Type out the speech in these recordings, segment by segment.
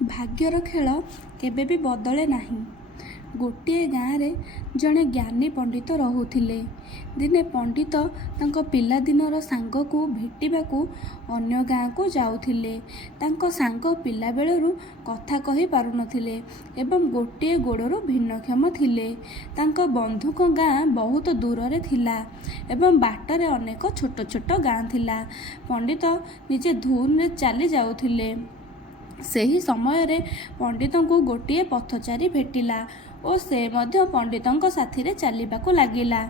ଭାଗ୍ୟର ଖେଳ କେବେ ବି ବଦଳେ ନାହିଁ। ଗୋଟିଏ ଗାଁରେ ଜଣେ ଜ୍ଞାନୀ ପଣ୍ଡିତ ରହୁଥିଲେ। ଦିନେ ପଣ୍ଡିତ ତାଙ୍କ ପିଲାଦିନର ସାଙ୍ଗକୁ ଭେଟିବାକୁ ଅନ୍ୟ ଗାଁକୁ ଯାଉଥିଲେ। ତାଙ୍କ ସାଙ୍ଗ ପିଲାବେଳରୁ କଥା କହି ପାରୁନଥିଲେ ଏବଂ ଗୋଟିଏ ଗୋଡ଼ରୁ ଭିନ୍ନକ୍ଷମ ଥିଲେ। ତାଙ୍କ ବନ୍ଧୁଙ୍କ ଗାଁ ବହୁତ ଦୂରରେ ଥିଲା ଏବଂ ବାଟରେ ଅନେକ ଛୋଟ ଛୋଟ ଗାଁ ଥିଲା। ପଣ୍ଡିତ ନିଜେ ଧୁନରେ ଚାଲି ଯାଉଥିଲେ। ସେହି ସମୟରେ ପଣ୍ଡିତଙ୍କୁ ଗୋଟିଏ ପଥଚାରୀ ଭେଟିଲା ଓ ସେ ମଧ୍ୟ ପଣ୍ଡିତଙ୍କ ସାଥିରେ ଚାଲିବାକୁ ଲାଗିଲା।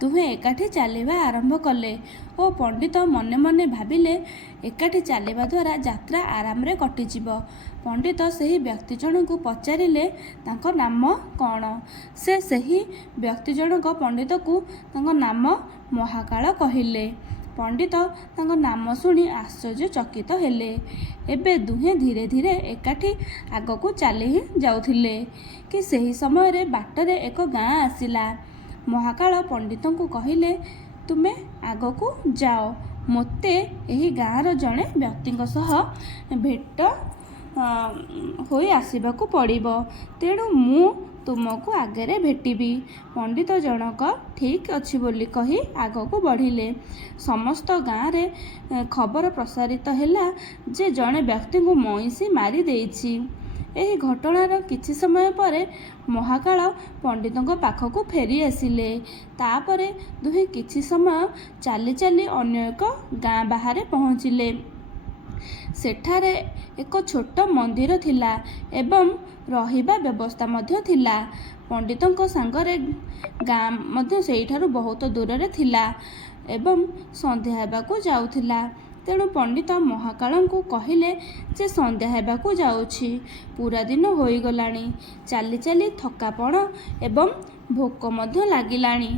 ଦୁହେଁ ଏକାଠି ଚାଲିବା ଆରମ୍ଭ କଲେ ଓ ପଣ୍ଡିତ ମନେ ମନେ ଭାବିଲେ, ଏକାଠି ଚାଲିବା ଦ୍ୱାରା ଯାତ୍ରା ଆରାମରେ କଟିଯିବ। ପଣ୍ଡିତ ସେହି ବ୍ୟକ୍ତି ଜଣଙ୍କୁ ପଚାରିଲେ, ତାଙ୍କ ନାମ କ'ଣ? ସେ ସେହି ବ୍ୟକ୍ତି ଜଣକ ପଣ୍ଡିତକୁ ତାଙ୍କ ନାମ ମହାକାଳ କହିଲେ। ପଣ୍ଡିତ ତାଙ୍କ ନାମ ଶୁଣି ଆଶ୍ଚର୍ଯ୍ୟଚକିତ ହେଲେ। ଏବେ ଦୁହେଁ ଧୀରେ ଧୀରେ ଏକାଠି ଆଗକୁ ଚାଲି ଯାଉଥିଲେ କି ସେହି ସମୟରେ ବାଟରେ ଏକ ଗାଁ ଆସିଲା। ମହାକାଳ ପଣ୍ଡିତଙ୍କୁ କହିଲେ, ତୁମେ ଆଗକୁ ଯାଅ, ମୋତେ ଏହି ଗାଁର ଜଣେ ବ୍ୟକ୍ତିଙ୍କ ସହ ଭେଟ ହୋଇ ଆସିବାକୁ ପଡ଼ିବ, ତେଣୁ ମୁଁ ତୁମକୁ ଆଗରେ ଭେଟିବି। ପଣ୍ଡିତ ଜଣକ ଠିକ୍ ଅଛି ବୋଲି କହି ଆଗକୁ ବଢ଼ିଲେ। ସମସ୍ତ ଗାଁରେ ଖବର ପ୍ରସାରିତ ହେଲା ଯେ ଜଣେ ବ୍ୟକ୍ତିଙ୍କୁ ମଇଁଷି ମାରି ଦେଇଛି। ଏହି ଘଟଣାର କିଛି ସମୟ ପରେ ମହାକାଳ ପଣ୍ଡିତଙ୍କ ପାଖକୁ ଫେରି ଆସିଲେ। ତାପରେ ଦୁହେଁ କିଛି ସମୟ ଚାଲି ଚାଲି ଅନ୍ୟ ଏକ ଗାଁ ବାହାରେ ପହଞ୍ଚିଲେ। ସେଠାରେ ଏକ ଛୋଟ ମନ୍ଦିର ଥିଲା ଏବଂ ରହିବା ବ୍ୟବସ୍ଥା ମଧ୍ୟ ଥିଲା। ପଣ୍ଡିତଙ୍କ ସାଙ୍ଗରେ ଗାଁ ମଧ୍ୟ ସେହିଠାରୁ ବହୁତ ଦୂରରେ ଥିଲା ଏବଂ ସନ୍ଧ୍ୟା ହେବାକୁ ଯାଉଥିଲା। ତେଣୁ ପଣ୍ଡିତ ମହାକାଳଙ୍କୁ କହିଲେ ଯେ ସନ୍ଧ୍ୟା ହେବାକୁ ଯାଉଛି, ପୁରା ଦିନ ହୋଇଗଲାଣି, ଚାଲି ଚାଲି ଥକାପଣ ଏବଂ ଭୋକ ମଧ୍ୟ ଲାଗିଲାଣି।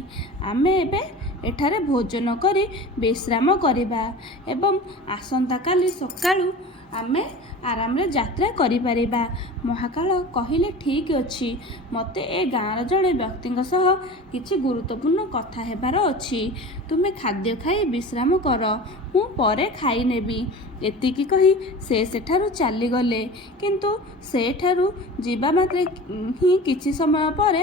ଆମେ ଏବେ ଏଠାରେ ଭୋଜନ କରି ବିଶ୍ରାମ କରିବା ଏବଂ ଆସନ୍ତାକାଲି ସକାଳୁ ଆମେ ଆରାମରେ ଯାତ୍ରା କରିପାରିବା। ମହାକାଳ କହିଲେ, ଠିକ୍ ଅଛି, ମୋତେ ଏ ଗାଁର ଜଣେ ବ୍ୟକ୍ତିଙ୍କ ସହ କିଛି ଗୁରୁତ୍ୱପୂର୍ଣ୍ଣ କଥା ହେବାର ଅଛି। ତୁମେ ଖାଦ୍ୟ ଖାଇ ବିଶ୍ରାମ କର, ମୁଁ ପରେ ଖାଇନେବି। ଏତିକି କହି ସେ ସେଠାରୁ ଚାଲିଗଲେ। କିନ୍ତୁ ସେଠାରୁ ଯିବା ମାତ୍ରେ ହିଁ କିଛି ସମୟ ପରେ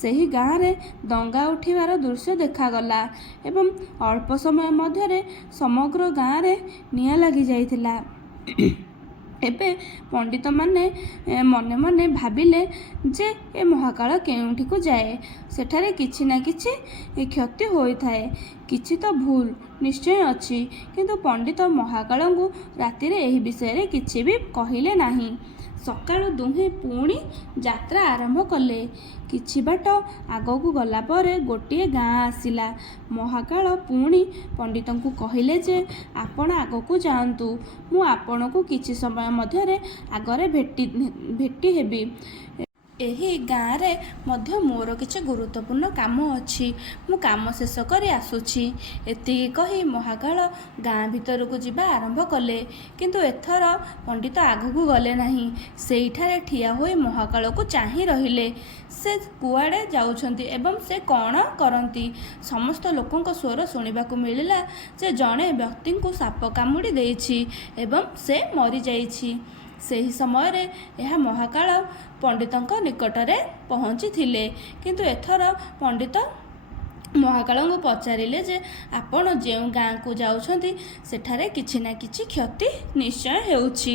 ସେହି ଗାଁରେ ଦଙ୍ଗା ଉଠିବାର ଦୃଶ୍ୟ ଦେଖାଗଲା ଏବଂ ଅଳ୍ପ ସମୟ ମଧ୍ୟରେ ସମଗ୍ର ଗାଁରେ ନିଆଁ ଲାଗିଯାଇଥିଲା। ଏବେ ପଣ୍ଡିତମାନେ ମନେ ମନେ ଭାବିଲେ ଯେ ଏ ମହାକାଳ କେଉଁଠିକୁ ଯାଏ, ସେଠାରେ କିଛି ନା କିଛି କ୍ଷତି ହୋଇଥାଏ। କିଛି ତ ଭୁଲ ନିଶ୍ଚୟ ଅଛି। କିନ୍ତୁ ପଣ୍ଡିତ ମହାକାଳଙ୍କୁ ରାତିରେ ଏହି ବିଷୟରେ କିଛି ବି କହିଲେ ନାହିଁ। ସକାଳୁ ଦୁହେଁ ପୁଣି ଯାତ୍ରା ଆରମ୍ଭ କଲେ। କିଛି ବାଟ ଆଗକୁ ଗଲା ପରେ ଗୋଟିଏ ଗାଁ ଆସିଲା। ମହାକାଳ ପୁଣି ପଣ୍ଡିତଙ୍କୁ କହିଲେ ଯେ ଆପଣ ଆଗକୁ ଯାଆନ୍ତୁ, ମୁଁ ଆପଣଙ୍କୁ କିଛି ସମୟ ମଧ୍ୟରେ ଆଗରେ ଭେଟି ହେବି। ଏହି ଗାଁରେ ମଧ୍ୟ ମୋର କିଛି ଗୁରୁତ୍ୱପୂର୍ଣ୍ଣ କାମ ଅଛି, ମୁଁ କାମ ଶେଷ କରି ଆସୁଛି। ଏତିକି କହି ମହାକାଳ ଗାଁ ଭିତରକୁ ଯିବା ଆରମ୍ଭ କଲେ। କିନ୍ତୁ ଏଥର ପଣ୍ଡିତ ଆଗକୁ ଗଲେ ନାହିଁ। ସେଇଠାରେ ଠିଆ ହୋଇ ମହାକାଳକୁ ଚାହିଁ ରହିଲେ। ସେ କୁଆଡ଼େ ଯାଉଛନ୍ତି ଏବଂ ସେ କ'ଣ କରନ୍ତି? ସମସ୍ତ ଲୋକଙ୍କ ସ୍ୱର ଶୁଣିବାକୁ ମିଳିଲା ଯେ ଜଣେ ବ୍ୟକ୍ତିଙ୍କୁ ସାପ କାମୁଡ଼ି ଦେଇଛି ଏବଂ ସେ ମରିଯାଇଛି। ସେହି ସମୟରେ ଏହା ମହାକାଳ ପଣ୍ଡିତଙ୍କ ନିକଟରେ ପହଞ୍ଚିଥିଲେ। କିନ୍ତୁ ଏଥର ପଣ୍ଡିତ ମହାକାଳଙ୍କୁ ପଚାରିଲେ ଯେ ଆପଣ ଯେଉଁ ଗାଁକୁ ଯାଉଛନ୍ତି ସେଠାରେ କିଛି ନା କିଛି କ୍ଷତି ନିଶ୍ଚୟ ହେଉଛି।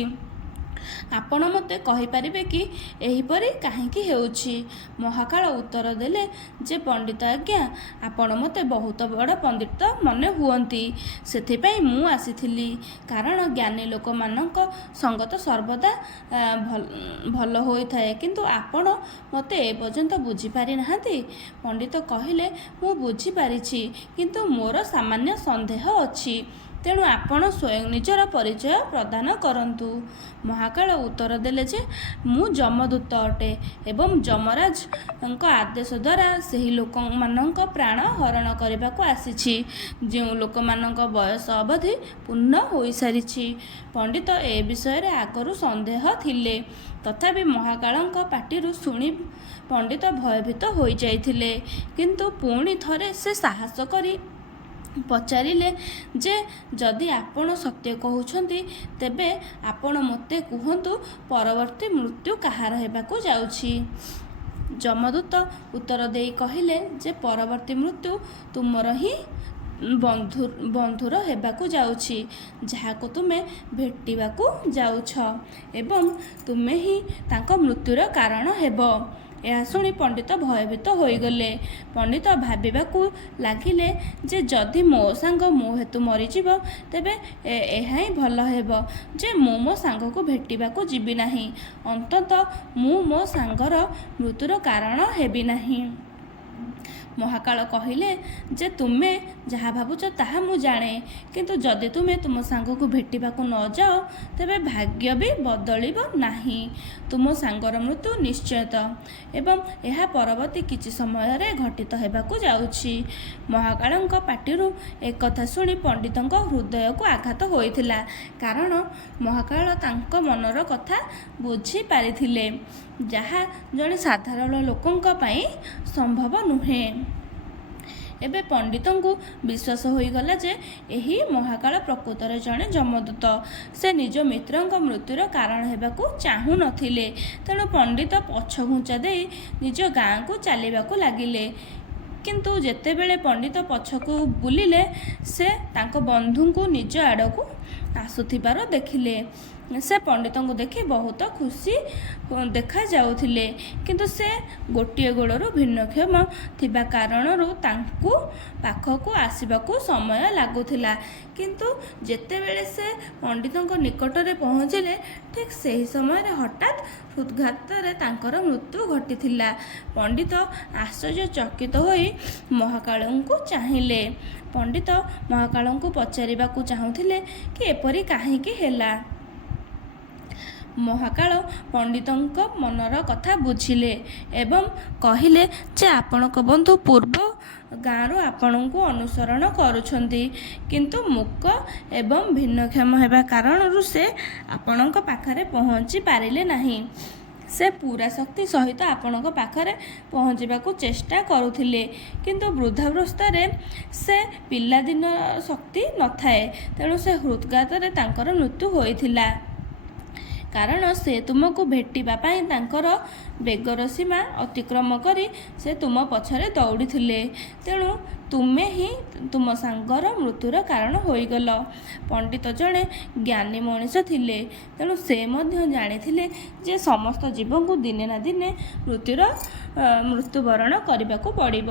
ଆପଣ ମୋତେ କହିପାରିବେ କି ଏହିପରି କାହିଁକି ହେଉଛି? ମହାକାଳ ଉତ୍ତର ଦେଲେ ଯେ ପଣ୍ଡିତ ଆଜ୍ଞା, ଆପଣ ମୋତେ ବହୁତ ବଡ଼ ପଣ୍ଡିତ ମନେ ହୁଅନ୍ତି, ସେଥିପାଇଁ ମୁଁ ଆସିଥିଲି। କାରଣ ଜ୍ଞାନୀ ଲୋକମାନଙ୍କ ସଙ୍ଗତ ସର୍ବଦା ଭଲ ହୋଇଥାଏ। କିନ୍ତୁ ଆପଣ ମୋତେ ଏପର୍ଯ୍ୟନ୍ତ ବୁଝିପାରି ନାହାନ୍ତି। ପଣ୍ଡିତ କହିଲେ, ମୁଁ ବୁଝିପାରିଛି, କିନ୍ତୁ ମୋର ସାମାନ୍ୟ ସନ୍ଦେହ ଅଛି, ତେଣୁ ଆପଣ ସ୍ୱୟଂ ନିଜର ପରିଚୟ ପ୍ରଦାନ କରନ୍ତୁ। ମହାକାଳ ଉତ୍ତର ଦେଲେ ଯେ ମୁଁ ଯମଦୂତ ଅଟେ ଏବଂ ଯମରାଜଙ୍କ ଆଦେଶ ଦ୍ୱାରା ସେହି ଲୋକମାନଙ୍କ ପ୍ରାଣ ହରଣ କରିବାକୁ ଆସିଛି, ଯେଉଁ ଲୋକମାନଙ୍କ ବୟସ ଅବଧି ପୂର୍ଣ୍ଣ ହୋଇସାରିଛି। ପଣ୍ଡିତ ଏ ବିଷୟରେ ଆଗରୁ ସନ୍ଦେହ ଥିଲେ, ତଥାପି ମହାକାଳଙ୍କ ପାଟିରୁ ଶୁଣି ପଣ୍ଡିତ ଭୟଭୀତ ହୋଇଯାଇଥିଲେ। କିନ୍ତୁ ପୁଣି ଥରେ ସେ ସାହସ କରି ପଚାରିଲେ ଯେ ଯଦି ଆପଣ ସତ୍ୟ କହୁଛନ୍ତି ତେବେ ଆପଣ ମୋତେ କୁହନ୍ତୁ ପରବର୍ତ୍ତୀ ମୃତ୍ୟୁ କାହାର ହେବାକୁ ଯାଉଛି। ଯମଦୂତ ଉତ୍ତର ଦେଇ କହିଲେ ଯେ ପରବର୍ତ୍ତୀ ମୃତ୍ୟୁ ତୁମର ହିଁ ବନ୍ଧୁର ହେବାକୁ ଯାଉଛି, ଯାହାକୁ ତୁମେ ଭେଟିବାକୁ ଯାଉଛ ଏବଂ ତୁମେ ହିଁ ତାଙ୍କ ମୃତ୍ୟୁର କାରଣ ହେବ। ଏହା ଶୁଣି ପଣ୍ଡିତ ଭୟଭୀତ ହୋଇଗଲେ। ପଣ୍ଡିତ ଭାବିବାକୁ ଲାଗିଲେ ଯେ ଯଦି ମୋ ସାଙ୍ଗ ମୋ ହେତୁ ମରିଯିବ ତେବେ ଏହା ହିଁ ଭଲ ହେବ ଯେ ମୁଁ ମୋ ସାଙ୍ଗକୁ ଭେଟିବାକୁ ଯିବି ନାହିଁ। ଅନ୍ତତଃ ମୁଁ ମୋ ସାଙ୍ଗର ମୃତ୍ୟୁର କାରଣ ହେବି ନାହିଁ। ମହାକାଳ କହିଲେ ଯେ ତୁମେ ଯାହା ଭାବୁଛ ତାହା ମୁଁ ଜାଣେ, କିନ୍ତୁ ଯଦି ତୁମେ ତୁମ ସାଙ୍ଗକୁ ଭେଟିବାକୁ ନ ଯାଅ ତେବେ ଭାଗ୍ୟ ବି ବଦଳିବ ନାହିଁ। ତୁମ ସାଙ୍ଗର ମୃତ୍ୟୁ ନିଶ୍ଚୟ ଏବଂ ଏହା ପରବର୍ତ୍ତୀ କିଛି ସମୟରେ ଘଟିତ ହେବାକୁ ଯାଉଛି। ମହାକାଳଙ୍କ ପାଟିରୁ ଏକଥା ଶୁଣି ପଣ୍ଡିତଙ୍କ ହୃଦୟକୁ ଆଘାତ ହୋଇଥିଲା, କାରଣ ମହାକାଳ ତାଙ୍କ ମନର କଥା ବୁଝିପାରିଥିଲେ, ଯାହା ଜଣେ ସାଧାରଣ ଲୋକଙ୍କ ପାଇଁ ସମ୍ଭବ ନୁହେଁ। ଏବେ ପଣ୍ଡିତଙ୍କୁ ବିଶ୍ୱାସ ହୋଇଗଲା ଯେ ଏହି ମହାକାଳ ପ୍ରକୃତରେ ଜଣେ ଯମଦୂତ। ସେ ନିଜ ମିତ୍ରଙ୍କ ମୃତ୍ୟୁର କାରଣ ହେବାକୁ ଚାହୁଁନଥିଲେ। ତେଣୁ ପଣ୍ଡିତ ପଛଘୁଞ୍ଚା ଦେଇ ନିଜ ଗାଁକୁ ଚାଲିବାକୁ ଲାଗିଲେ। କିନ୍ତୁ ଯେତେବେଳେ ପଣ୍ଡିତ ପଛକୁ ବୁଲିଲେ ସେ ତାଙ୍କ ବନ୍ଧୁଙ୍କୁ ନିଜ ଆଡ଼କୁ ଆସୁଥିବାର ଦେଖିଲେ। ସେ ପଣ୍ଡିତଙ୍କୁ ଦେଖି ବହୁତ ଖୁସି ଦେଖାଯାଉଥିଲେ, କିନ୍ତୁ ସେ ଗୋଟିଏ ଗୋଡ଼ରୁ ଭିନ୍ନକ୍ଷମ ଥିବା କାରଣରୁ ତାଙ୍କୁ ପାଖକୁ ଆସିବାକୁ ସମୟ ଲାଗୁଥିଲା। କିନ୍ତୁ ଯେତେବେଳେ ସେ ପଣ୍ଡିତଙ୍କ ନିକଟରେ ପହଞ୍ଚିଲେ ଠିକ୍ ସେହି ସମୟରେ ହଠାତ୍ ହୃଦଘାତରେ ତାଙ୍କର ମୃତ୍ୟୁ ଘଟିଥିଲା। ପଣ୍ଡିତ ଆଶ୍ଚର୍ଯ୍ୟଚକିତ ହୋଇ ମହାକାଳଙ୍କୁ ଚାହିଁଲେ। ପଣ୍ଡିତ ମହାକାଳଙ୍କୁ ପଚାରିବାକୁ ଚାହୁଁଥିଲେ କି ଏପରି କାହିଁକି ହେଲା। ମହାକାଳ ପଣ୍ଡିତଙ୍କ ମନର କଥା ବୁଝିଲେ ଏବଂ କହିଲେ ଯେ ଆପଣଙ୍କ ବନ୍ଧୁ ପୂର୍ବ ଗାଁରୁ ଆପଣଙ୍କୁ ଅନୁସରଣ କରୁଛନ୍ତି, କିନ୍ତୁ ମୂକ ଏବଂ ଭିନ୍ନକ୍ଷମ ହେବା କାରଣରୁ ସେ ଆପଣଙ୍କ ପାଖରେ ପହଞ୍ଚି ପାରିଲେ ନାହିଁ। ସେ ପୂରା ଶକ୍ତି ସହିତ ଆପଣଙ୍କ ପାଖରେ ପହଞ୍ଚିବାକୁ ଚେଷ୍ଟା କରୁଥିଲେ, କିନ୍ତୁ ବୃଦ୍ଧାବସ୍ଥାରେ ସେ ପିଲାଦିନ ଶକ୍ତି ନଥାଏ। ତେଣୁ ସେ ହୃଦଘାତରେ ତାଙ୍କର ମୃତ୍ୟୁ ହୋଇଥିଲା। କାରଣ ସେ ତୁମକୁ ଭେଟିବା ପାଇଁ ତାଙ୍କର ବେଗର ସୀମା ଅତିକ୍ରମ କରି ସେ ତୁମ ପଛରେ ଦୌଡ଼ିଥିଲେ। ତେଣୁ ତୁମେ ହିଁ ତୁମ ସାଙ୍ଗର ମୃତ୍ୟୁର କାରଣ ହୋଇଗଲ। ପଣ୍ଡିତ ଜଣେ ଜ୍ଞାନୀ ମଣିଷ ଥିଲେ, ତେଣୁ ସେ ମଧ୍ୟ ଜାଣିଥିଲେ ଯେ ସମସ୍ତ ଜୀବଙ୍କୁ ଦିନେ ନା ଦିନେ ମୃତ୍ୟୁବରଣ କରିବାକୁ ପଡ଼ିବ।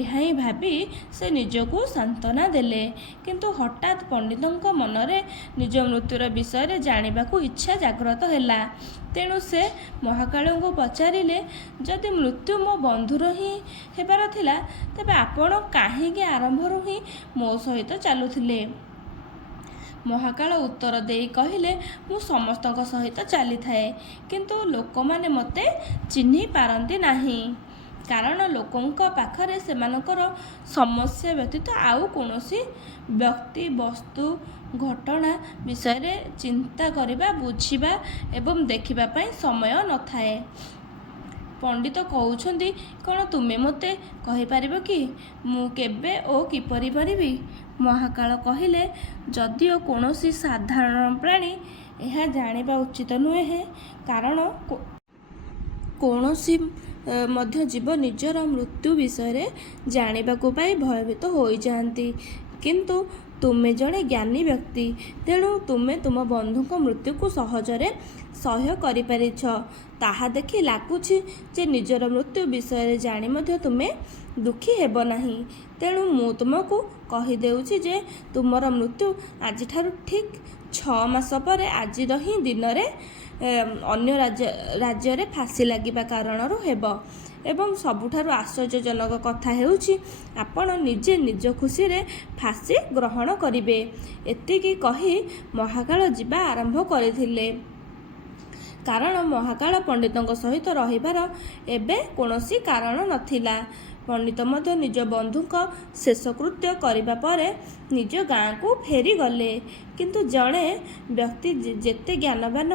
ଏହା ହିଁ ଭାବି ସେ ନିଜକୁ ସାନ୍ତ୍ୱନା ଦେଲେ। କିନ୍ତୁ ହଠାତ୍ ପଣ୍ଡିତଙ୍କ ମନରେ ନିଜ ମୃତ୍ୟୁର ବିଷୟରେ ଜାଣିବାକୁ ଇଚ୍ଛା ଜାଗ୍ରତ ହେଲା। ତେଣୁ ସେ ମହାକାଳଙ୍କୁ ପଚାରିଲେ ଯଦି ମୃତ୍ୟୁ ମୋ ବନ୍ଧୁର ହିଁ ହେବାର ଥିଲା ତେବେ ଆପଣ କାହିଁକି ଆରମ୍ଭରୁ ହିଁ ମୋ ସହିତ ଚାଲୁଥିଲେ। ମହାକାଳ ଉତ୍ତର ଦେଇ କହିଲେ ମୁଁ ସମସ୍ତଙ୍କ ସହିତ ଚାଲିଥାଏ, କିନ୍ତୁ ଲୋକମାନେ ମୋତେ ଚିହ୍ନି ପାରନ୍ତି ନାହିଁ, କାରଣ ଲୋକଙ୍କ ପାଖରେ ସେମାନଙ୍କର ସମସ୍ୟା ବ୍ୟତୀତ ଆଉ କୌଣସି ବ୍ୟକ୍ତି ବସ୍ତୁ ଘଟଣା ବିଷୟରେ ଚିନ୍ତା କରିବା, ବୁଝିବା ଏବଂ ଦେଖିବା ପାଇଁ ସମୟ ନଥାଏ। ପଣ୍ଡିତ କହୁଛନ୍ତି କ'ଣ ତୁମେ ମୋତେ କହିପାରିବ କି ମୁଁ କେବେ ଓ କିପରି ମରିବି। ମହାକାଳ କହିଲେ ଯଦିଓ କୌଣସି ସାଧାରଣ ପ୍ରାଣୀ ଏହା ଜାଣିବା ଉଚିତ ନୁହେଁ, କାରଣ କୌଣସି ମଧ୍ୟ ଜୀବ ନିଜର ମୃତ୍ୟୁ ବିଷୟରେ ଜାଣିବାକୁ ପାଇ ଭୟଭୀତ ହୋଇଯାଆନ୍ତି, କିନ୍ତୁ ତୁମେ ଜଣେ ଜ୍ଞାନୀ ବ୍ୟକ୍ତି, ତେଣୁ ତୁମେ ତୁମ ବନ୍ଧୁଙ୍କ ମୃତ୍ୟୁକୁ ସହଜରେ ସହ୍ୟ କରିପାରିଛ। ତାହା ଦେଖି ଲାଗୁଛି ଯେ ନିଜର ମୃତ୍ୟୁ ବିଷୟରେ ଜାଣି ମଧ୍ୟ ତୁମେ ଦୁଃଖୀ ହେବ ନାହିଁ। ତେଣୁ ମୁଁ ତୁମକୁ କହିଦେଉଛି ଯେ ତୁମର ମୃତ୍ୟୁ ଆଜିଠାରୁ ଠିକ୍ 6 ମାସ ପରେ ଆଜିର ହିଁ ଦିନରେ ଅନ୍ୟ ରାଜ୍ୟରେ ଫାଶୀ ଲାଗିବା କାରଣରୁ ହେବ। ଏବଂ ସବୁଠାରୁ ଆଶ୍ଚର୍ଯ୍ୟଜନକ କଥା ହେଉଛି ଆପଣ ନିଜେ ନିଜ ଖୁସିରେ ଫାଶୀ ଗ୍ରହଣ କରିବେ। ଏତିକି କହି ମହାକାଳ ଯିବା ଆରମ୍ଭ କରିଥିଲେ। କାରଣ ମହାକାଳ ପଣ୍ଡିତଙ୍କ ସହିତ ରହିବାର ଏବେ କୌଣସି କାରଣ ନଥିଲା। ପଣ୍ଡିତ ମଧ୍ୟ ନିଜ ବନ୍ଧୁଙ୍କ ଶେଷକୃତ୍ୟ କରିବା ପରେ ନିଜ ଗାଁକୁ ଫେରିଗଲେ। କିନ୍ତୁ ଜଣେ ବ୍ୟକ୍ତି ଯେତେ ଜ୍ଞାନବାନ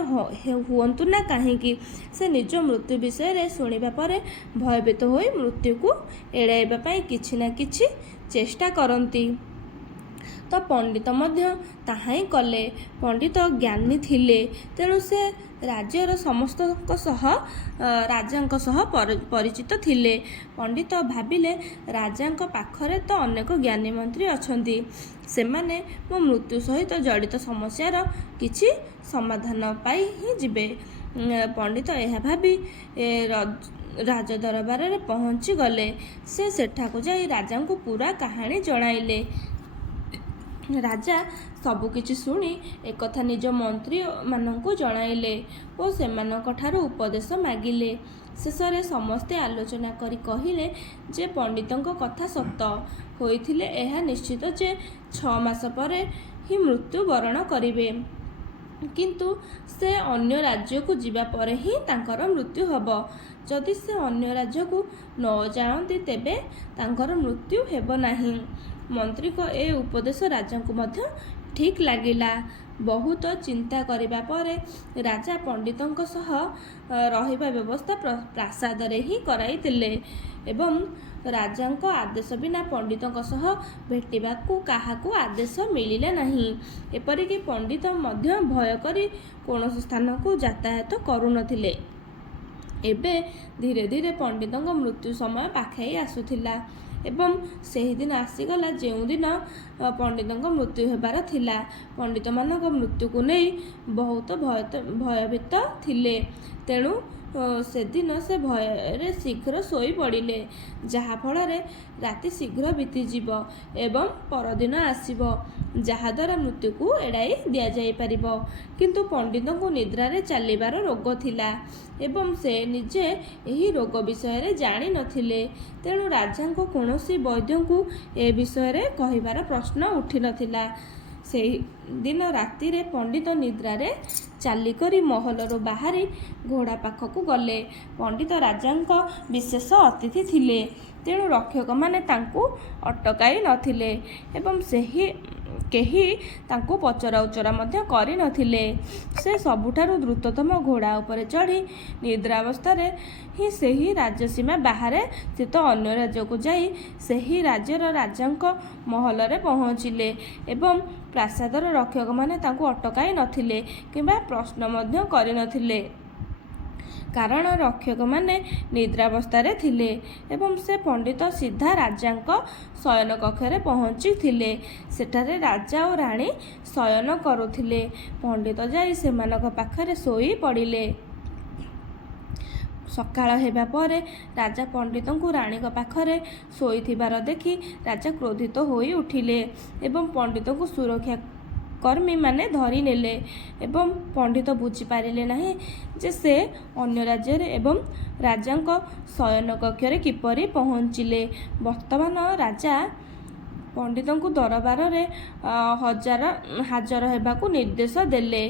ହୁଅନ୍ତୁ ନା କାହିଁକି, ସେ ନିଜ ମୃତ୍ୟୁ ବିଷୟରେ ଶୁଣିବା ପରେ ଭୟଭୀତ ହୋଇ ମୃତ୍ୟୁକୁ ଏଡ଼ାଇବା ପାଇଁ କିଛି ନା କିଛି ଚେଷ୍ଟା କରନ୍ତି। ତ ପଣ୍ଡିତ ମଧ୍ୟ ତାହା ହିଁ କଲେ। ପଣ୍ଡିତ ଜ୍ଞାନୀ ଥିଲେ, ତେଣୁ ସେ ରାଜ୍ୟର ସମସ୍ତଙ୍କ ସହ ରାଜାଙ୍କ ସହ ପରିଚିତ ଥିଲେ। ପଣ୍ଡିତ ଭାବିଲେ, ରାଜାଙ୍କ ପାଖରେ ତ ଅନେକ ଜ୍ଞାନୀ ମନ୍ତ୍ରୀ ଅଛନ୍ତି, ସେମାନେ ମୋ ମୃତ୍ୟୁ ସହିତ ଜଡ଼ିତ ସମସ୍ୟାର କିଛି ସମାଧାନ ପାଇ ହିଁ ଯିବେ। ପଣ୍ଡିତ ଏହା ଭାବି ରାଜଦରବାରରେ ପହଞ୍ଚିଗଲେ। ସେ ସେଠାକୁ ଯାଇ ରାଜାଙ୍କୁ ପୁରା କାହାଣୀ ଜଣାଇଲେ। ରାଜା ସବୁକିଛି ଶୁଣି ଏକଥା ନିଜ ମନ୍ତ୍ରୀମାନଙ୍କୁ ଜଣାଇଲେ ଓ ସେମାନଙ୍କଠାରୁ ଉପଦେଶ ମାଗିଲେ। ଶେଷରେ ସମସ୍ତେ ଆଲୋଚନା କରି କହିଲେ ଯେ ପଣ୍ଡିତଙ୍କ କଥା ସତ। ହୋଇଥିଲେ ଏହା ନିଶ୍ଚିତ ଯେ 6 ମାସ ପରେ ହିଁ ମୃତ୍ୟୁ ବରଣ କରିବେ, କିନ୍ତୁ ସେ ଅନ୍ୟ ରାଜ୍ୟକୁ ଯିବା ପରେ ହିଁ ତାଙ୍କର ମୃତ୍ୟୁ ହେବ। ଯଦି ସେ ଅନ୍ୟ ରାଜ୍ୟକୁ ନ ଯାଆନ୍ତି ତେବେ ତାଙ୍କର ମୃତ୍ୟୁ ହେବ ନାହିଁ। ମନ୍ତ୍ରୀଙ୍କ ଏ ଉପଦେଶ ରାଜାଙ୍କୁ ମଧ୍ୟ ଠିକ୍ ଲାଗିଲା। ବହୁତ ଚିନ୍ତା କରିବା ପରେ ରାଜା ପଣ୍ଡିତଙ୍କ ସହ ରହିବା ବ୍ୟବସ୍ଥା ପ୍ରାସାଦରେ ହିଁ କରାଇଥିଲେ ଏବଂ ରାଜାଙ୍କ ଆଦେଶ ବିନା ପଣ୍ଡିତଙ୍କ ସହ ଭେଟିବାକୁ କାହାକୁ ଆଦେଶ ମିଳିଲା ନାହିଁ। ଏପରିକି ପଣ୍ଡିତ ମଧ୍ୟ ଭୟ କରି କୌଣସି ସ୍ଥାନକୁ ଯାତାୟାତ କରୁନଥିଲେ। ଏବେ ଧୀରେ ଧୀରେ ପଣ୍ଡିତଙ୍କ ମୃତ୍ୟୁ ସମୟ ପାଖେଇ ଆସୁଥିଲା ଏବଂ ସେହିଦିନ ଆସିଗଲା ଯେଉଁଦିନ ପଣ୍ଡିତଙ୍କ ମୃତ୍ୟୁ ହେବାର ଥିଲା। ପଣ୍ଡିତମାନଙ୍କ ମୃତ୍ୟୁକୁ ନେଇ ବହୁତ ଭୟଭୀତ ଥିଲେ, ତେଣୁ ସେଦିନ ସେ ଭୟରେ ଶୀଘ୍ର ଶୋଇପଡ଼ିଲେ, ଯାହାଫଳରେ ରାତି ଶୀଘ୍ର ବିତିଯିବ ଏବଂ ପରଦିନ ଆସିବ, ଯାହାଦ୍ୱାରା ମୃତ୍ୟୁକୁ ଏଡ଼ାଇ ଦିଆଯାଇପାରିବ। କିନ୍ତୁ ପଣ୍ଡିତଙ୍କୁ ନିଦ୍ରାରେ ଚାଲିବାର ରୋଗ ଥିଲା ଏବଂ ସେ ନିଜେ ଏହି ରୋଗ ବିଷୟରେ ଜାଣିନଥିଲେ, ତେଣୁ ରାଜାଙ୍କ କୌଣସି ବୈଦ୍ୟଙ୍କୁ ଏ ବିଷୟରେ କହିବାର ପ୍ରଶ୍ନ ଉଠିନଥିଲା। ସେହିଦିନ ରାତିରେ ପଣ୍ଡିତ ନିଦ୍ରାରେ ଚାଲିକରି ମହଲରୁ ବାହାରି ଘୋଡ଼ା ପାଖକୁ ଗଲେ। ପଣ୍ଡିତ ରାଜାଙ୍କ ବିଶେଷ ଅତିଥି ଥିଲେ, ତେଣୁ ରକ୍ଷକମାନେ ତାଙ୍କୁ ଅଟକାଇ ନଥିଲେ ଏବଂ କେହି ତାଙ୍କୁ ପଚରାଉଚରା ମଧ୍ୟ କରିନଥିଲେ। ସେ ସବୁଠାରୁ ଦ୍ରୁତତମ ଘୋଡ଼ା ଉପରେ ଚଢ଼ି ନିଦ୍ରାବସ୍ଥାରେ ହିଁ ସେହି ରାଜସୀମା ବାହାରେ ସ୍ଥିତ ଅନ୍ୟ ରାଜ୍ୟକୁ ଯାଇ ସେହି ରାଜ୍ୟର ରାଜାଙ୍କ ମହଲରେ ପହଞ୍ଚିଲେ ଏବଂ ପ୍ରାସାଦର ରକ୍ଷକମାନେ ତାଙ୍କୁ ଅଟକାଇ ନଥିଲେ କିମ୍ବା ପ୍ରଶ୍ନ ମଧ୍ୟ କରିନଥିଲେ, କାରଣ ରକ୍ଷକମାନେ ନିଦ୍ରାବସ୍ଥାରେ ଥିଲେ ଏବଂ ସେ ପଣ୍ଡିତ ସିଧା ରାଜାଙ୍କ ଶୟନ କକ୍ଷରେ ପହଞ୍ଚିଥିଲେ। ସେଠାରେ ରାଜା ଓ ରାଣୀ ଶୟନ କରୁଥିଲେ। ପଣ୍ଡିତ ଯାଇ ସେମାନଙ୍କ ପାଖରେ ଶୋଇ ପଡ଼ିଲେ। ସକାଳ ହେବା ପରେ ରାଜା ପଣ୍ଡିତଙ୍କୁ ରାଣୀଙ୍କ ପାଖରେ ଶୋଇଥିବାର ଦେଖି ରାଜା କ୍ରୋଧିତ ହୋଇ ଉଠିଲେ ଏବଂ ପଣ୍ଡିତଙ୍କୁ ସୁରକ୍ଷା କର୍ମୀମାନେ ଧରି ନେଲେ ଏବଂ ପଣ୍ଡିତ ବୁଝିପାରିଲେ ନାହିଁ ଯେ ସେ ଅନ୍ୟ ରାଜ୍ୟରେ ଏବଂ ରାଜାଙ୍କ ଶୟନ କକ୍ଷରେ କିପରି ପହଞ୍ଚିଲେ। ବର୍ତ୍ତମାନ ରାଜା ପଣ୍ଡିତଙ୍କୁ ଦରବାରରେ ହାଜର ହେବାକୁ ନିର୍ଦ୍ଦେଶ ଦେଲେ।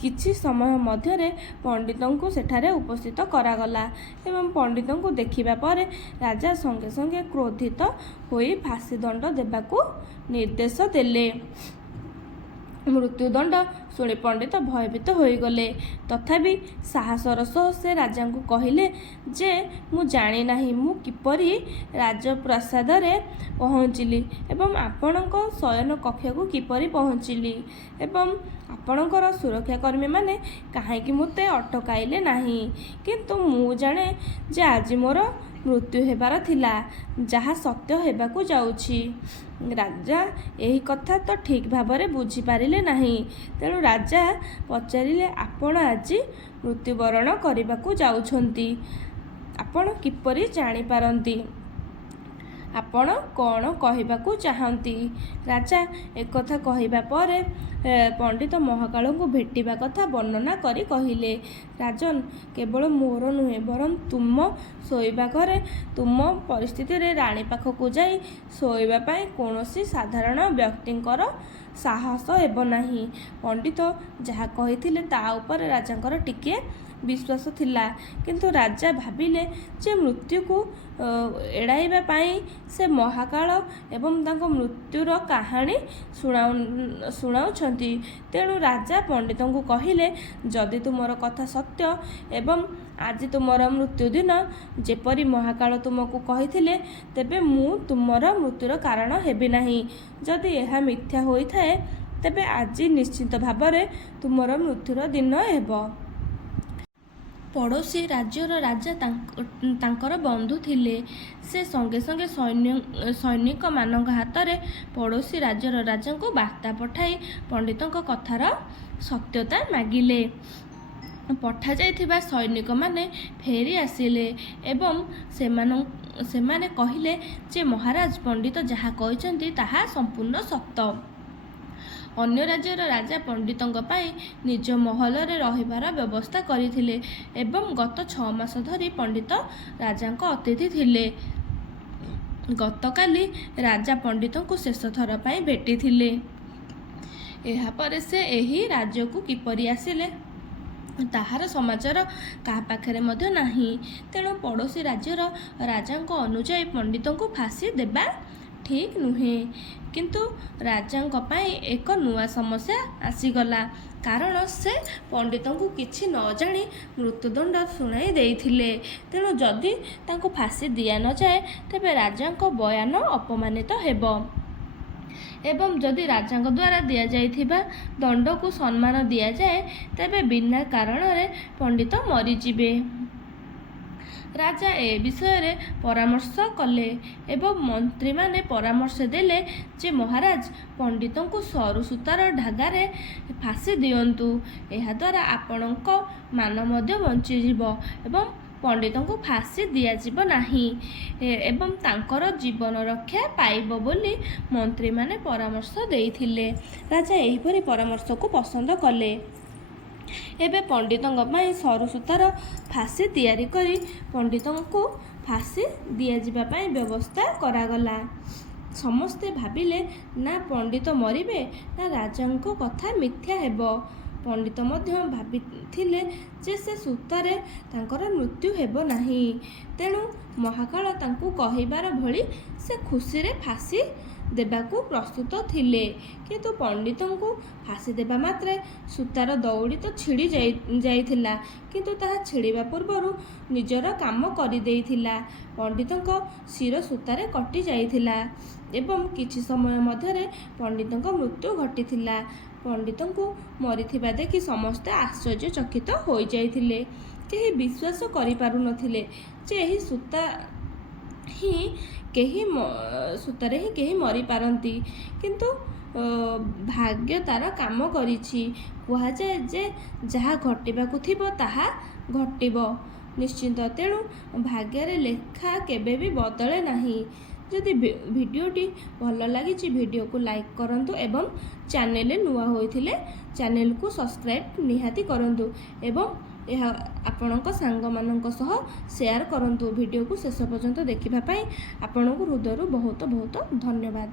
କିଛି ସମୟ ମଧ୍ୟରେ ପଣ୍ଡିତଙ୍କୁ ସେଠାରେ ଉପସ୍ଥିତ କରାଗଲା ଏବଂ ପଣ୍ଡିତଙ୍କୁ ଦେଖିବା ପରେ ରାଜା ସଙ୍ଗେ ସଙ୍ଗେ କ୍ରୋଧିତ ହୋଇ ଫାଶୀଦଣ୍ଡ ଦେବାକୁ ନିର୍ଦ୍ଦେଶ ଦେଲେ। ମୃତ୍ୟୁଦଣ୍ଡ ଶୁଣି ପଣ୍ଡିତ ଭୟଭୀତ ହୋଇଗଲେ, ତଥାପି ସାହସର ସହ ସେ ରାଜାଙ୍କୁ କହିଲେ ଯେ ମୁଁ ଜାଣିନାହିଁ ମୁଁ କିପରି ରାଜପ୍ରାସାଦରେ ପହଞ୍ଚିଲି ଏବଂ ଆପଣଙ୍କ ଶୟନ କକ୍ଷକୁ କିପରି ପହଞ୍ଚିଲି ଏବଂ ଆପଣଙ୍କର ସୁରକ୍ଷାକର୍ମୀମାନେ କାହିଁକି ମୋତେ ଅଟକାଇଲେ ନାହିଁ, କିନ୍ତୁ ମୁଁ ଜାଣେ ଯେ ଆଜି ମୋର ମୃତ୍ୟୁ ହେବାର ଥିଲା, ଯାହା ସତ୍ୟ ହେବାକୁ ଯାଉଛି। ରାଜା ଏହି କଥା ତ ଠିକ୍ ଭାବରେ ବୁଝିପାରିଲେ ନାହିଁ, ତେଣୁ ରାଜା ପଚାରିଲେ, ଆପଣ ଆଜି ମୃତ୍ୟୁବରଣ କରିବାକୁ ଯାଉଛନ୍ତି, ଆପଣ କିପରି ଜାଣିପାରନ୍ତି? ଆପଣ କ'ଣ କହିବାକୁ ଚାହାନ୍ତି? ରାଜା ଏକଥା କହିବା ପରେ ପଣ୍ଡିତ ମହାକାଳଙ୍କୁ ଭେଟିବା କଥା ବର୍ଣ୍ଣନା କରି କହିଲେ, ରାଜନ୍, କେବଳ ମୋର ନୁହେଁ ବରଂ ତୁମ ଶୋଇବା ଘରେ ତୁମ ପରିସ୍ଥିତିରେ ରାଣୀ ପାଖକୁ ଯାଇ ଶୋଇବା ପାଇଁ କୌଣସି ସାଧାରଣ ବ୍ୟକ୍ତିଙ୍କର ସାହସ ହେବ ନାହିଁ। ପଣ୍ଡିତ ଯାହା କହିଥିଲେ ତା ଉପରେ ରାଜାଙ୍କର ଟିକିଏ ବିଶ୍ୱାସ ଥିଲା। କିନ୍ତୁ ରାଜା ଭାବିଲେ ଯେ ମୃତ୍ୟୁକୁ ଏଡ଼ାଇବା ପାଇଁ ସେ ମହାକାଳ ଏବଂ ତାଙ୍କ ମୃତ୍ୟୁର କାହାଣୀ ଶୁଣାଉଛନ୍ତି। ତେଣୁ ରାଜା ପଣ୍ଡିତଙ୍କୁ କହିଲେ, ଯଦି ତୁମର କଥା ସତ୍ୟ ଏବଂ ଆଜି ତୁମର ମୃତ୍ୟୁ ଦିନ ଯେପରି ମହାକାଳ ତୁମକୁ କହିଥିଲେ, ତେବେ ମୁଁ ତୁମର ମୃତ୍ୟୁର କାରଣ ହେବି ନାହିଁ। ଯଦି ଏହା ମିଥ୍ୟା ହୋଇଥାଏ, ତେବେ ଆଜି ନିଶ୍ଚିତ ଭାବରେ ତୁମର ମୃତ୍ୟୁର ଦିନ ହେବ। ପଡ଼ୋଶୀ ରାଜ୍ୟର ରାଜା ତାଙ୍କର ବନ୍ଧୁ ଥିଲେ। ସେ ସଙ୍ଗେ ସଙ୍ଗେ ସୈନିକମାନଙ୍କ ହାତରେ ପଡ଼ୋଶୀ ରାଜ୍ୟର ରାଜାଙ୍କୁ ବାର୍ତ୍ତା ପଠାଇ ପଣ୍ଡିତଙ୍କ କଥାର ସତ୍ୟତା ମାଗିଲେ। ପଠାଯାଇଥିବା ସୈନିକମାନେ ଫେରି ଆସିଲେ ଏବଂ ସେମାନେ କହିଲେ ଯେ ମହାରାଜ ପଣ୍ଡିତ ଯାହା କହିଛନ୍ତି ତାହା ସମ୍ପୂର୍ଣ୍ଣ ସତ। ଅନ୍ୟ ରାଜ୍ୟର ରାଜା ପଣ୍ଡିତଙ୍କ ପାଇଁ ନିଜ ମହଲରେ ରହିବାର ବ୍ୟବସ୍ଥା କରିଥିଲେ ଏବଂ ଗତ 6 ମାସ ଧରି ପଣ୍ଡିତ ରାଜାଙ୍କ ଅତିଥି ଥିଲେ। ଗତକାଲି ରାଜା ପଣ୍ଡିତଙ୍କୁ ଶେଷ ଥର ପାଇଁ ଭେଟିଥିଲେ। ଏହାପରେ ସେ ଏହି ରାଜ୍ୟକୁ କିପରି ଆସିଲେ ତାହାର ସମାଚାର କାହା ପାଖରେ ମଧ୍ୟ ନାହିଁ। ତେଣୁ ପଡ଼ୋଶୀ ରାଜ୍ୟର ରାଜାଙ୍କ ଅନୁଯାୟୀ ପଣ୍ଡିତଙ୍କୁ ଫାଶୀ ଦେବା ଠିକ୍ ନୁହେଁ। କିନ୍ତୁ ରାଜାଙ୍କ ପାଇଁ ଏକ ନୂଆ ସମସ୍ୟା ଆସିଗଲା, କାରଣ ସେ ପଣ୍ଡିତଙ୍କୁ କିଛି ନ ଜାଣି ମୃତ୍ୟୁଦଣ୍ଡ ଶୁଣାଇ ଦେଇଥିଲେ। ତେଣୁ ଯଦି ତାଙ୍କୁ ଫାଶୀ ଦିଆନଯାଏ, ତେବେ ରାଜାଙ୍କ ବୟାନ ଅପମାନିତ ହେବ ଏବଂ ଯଦି ରାଜାଙ୍କ ଦ୍ୱାରା ଦିଆଯାଇଥିବା ଦଣ୍ଡକୁ ସମ୍ମାନ ଦିଆଯାଏ, ତେବେ ବିନା କାରଣରେ ପଣ୍ଡିତ ମରିଯିବେ। ରାଜା ଏ ବିଷୟରେ ପରାମର୍ଶ କଲେ ଏବଂ ମନ୍ତ୍ରୀମାନେ ପରାମର୍ଶ ଦେଲେ ଯେ ମହାରାଜ ପଣ୍ଡିତଙ୍କୁ ସରୁ ସୂତାର ଧାଗାରେ ଫାଶୀ ଦିଅନ୍ତୁ। ଏହାଦ୍ୱାରା ଆପଣଙ୍କ ମାନ ମଧ୍ୟ ବଞ୍ଚିଯିବ ଏବଂ ପଣ୍ଡିତଙ୍କୁ ଫାଶୀ ଦିଆଯିବ ନାହିଁ ଏବଂ ତାଙ୍କର ଜୀବନ ରକ୍ଷା ପାଇବ ବୋଲି ମନ୍ତ୍ରୀମାନେ ପରାମର୍ଶ ଦେଇଥିଲେ। ରାଜା ଏହିପରି ପରାମର୍ଶକୁ ପସନ୍ଦ କଲେ। ଏବେ ପଣ୍ଡିତଙ୍କ ପାଇଁ ସରୁ ସୂତାର ଫାଶୀ ତିଆରି କରି ପଣ୍ଡିତଙ୍କୁ ଫାଶୀ ଦିଆଯିବା ପାଇଁ ବ୍ୟବସ୍ଥା କରାଗଲା। ସମସ୍ତେ ଭାବିଲେ, ନା ପଣ୍ଡିତ ମରିବେ ନା ରାଜାଙ୍କ କଥା ମିଥ୍ୟା ହେବ। ପଣ୍ଡିତ ମଧ୍ୟ ଭାବିଥିଲେ ଯେ ସେ ସୂତାରେ ତାଙ୍କର ମୃତ୍ୟୁ ହେବ ନାହିଁ। ତେଣୁ ମହାକାଳ ତାଙ୍କୁ କହିବାର ଭଳି ସେ ଖୁସିରେ ଫାଶୀ ଦେବାକୁ ପ୍ରସ୍ତୁତ ଥିଲେ। କିନ୍ତୁ ପଣ୍ଡିତଙ୍କୁ ଫାଶୀ ଦେବା ମାତ୍ରେ ସୂତାର ଦଉଡ଼ି ତ ଛିଡ଼ି ଯାଇଥିଲା, କିନ୍ତୁ ତାହା ଛିଡ଼ିବା ପୂର୍ବରୁ ନିଜର କାମ କରିଦେଇଥିଲା। ପଣ୍ଡିତଙ୍କ ଶିର ସୂତାରେ କଟି ଯାଇଥିଲା ଏବଂ କିଛି ସମୟ ମଧ୍ୟରେ ପଣ୍ଡିତଙ୍କ ମୃତ୍ୟୁ ଘଟିଥିଲା। ପଣ୍ଡିତଙ୍କୁ ମରିଥିବା ଦେଖି ସମସ୍ତେ ଆଶ୍ଚର୍ଯ୍ୟଚକିତ ହୋଇଯାଇଥିଲେ। କେହି ବିଶ୍ୱାସ କରିପାରୁନଥିଲେ ଯେ ଏହି ସୂତାରେ ହିଁ କେହି ମରିପାରନ୍ତି। କିନ୍ତୁ ଭାଗ୍ୟ ତାର କାମ କରିଛି। କୁହାଯାଏ ଯେ ଯାହା ଘଟିବାକୁ ଥିବ ତାହା ଘଟିବ ନିଶ୍ଚିତ। ତେଣୁ ଭାଗ୍ୟରେ ଲେଖା କେବେ ବି ବଦଳେ ନାହିଁ। ଯଦି ଭିଡ଼ିଓଟି ଭଲ ଲାଗିଛି, ଭିଡ଼ିଓକୁ ଲାଇକ୍ କରନ୍ତୁ ଏବଂ ଚ୍ୟାନେଲରେ ନୂଆ ହୋଇଥିଲେ ଚ୍ୟାନେଲକୁ ସବସ୍କ୍ରାଇବ୍ ନିହାତି କରନ୍ତୁ ଏବଂ ଏହା ଆପଣଙ୍କ ସାଙ୍ଗମାନଙ୍କ ସହ ସେୟାର କରନ୍ତୁ। ଭିଡ଼ିଓକୁ ଶେଷ ପର୍ଯ୍ୟନ୍ତ ଦେଖିବା ପାଇଁ ଆପଣଙ୍କୁ ହୃଦୟରୁ ବହୁତ ବହୁତ ଧନ୍ୟବାଦ।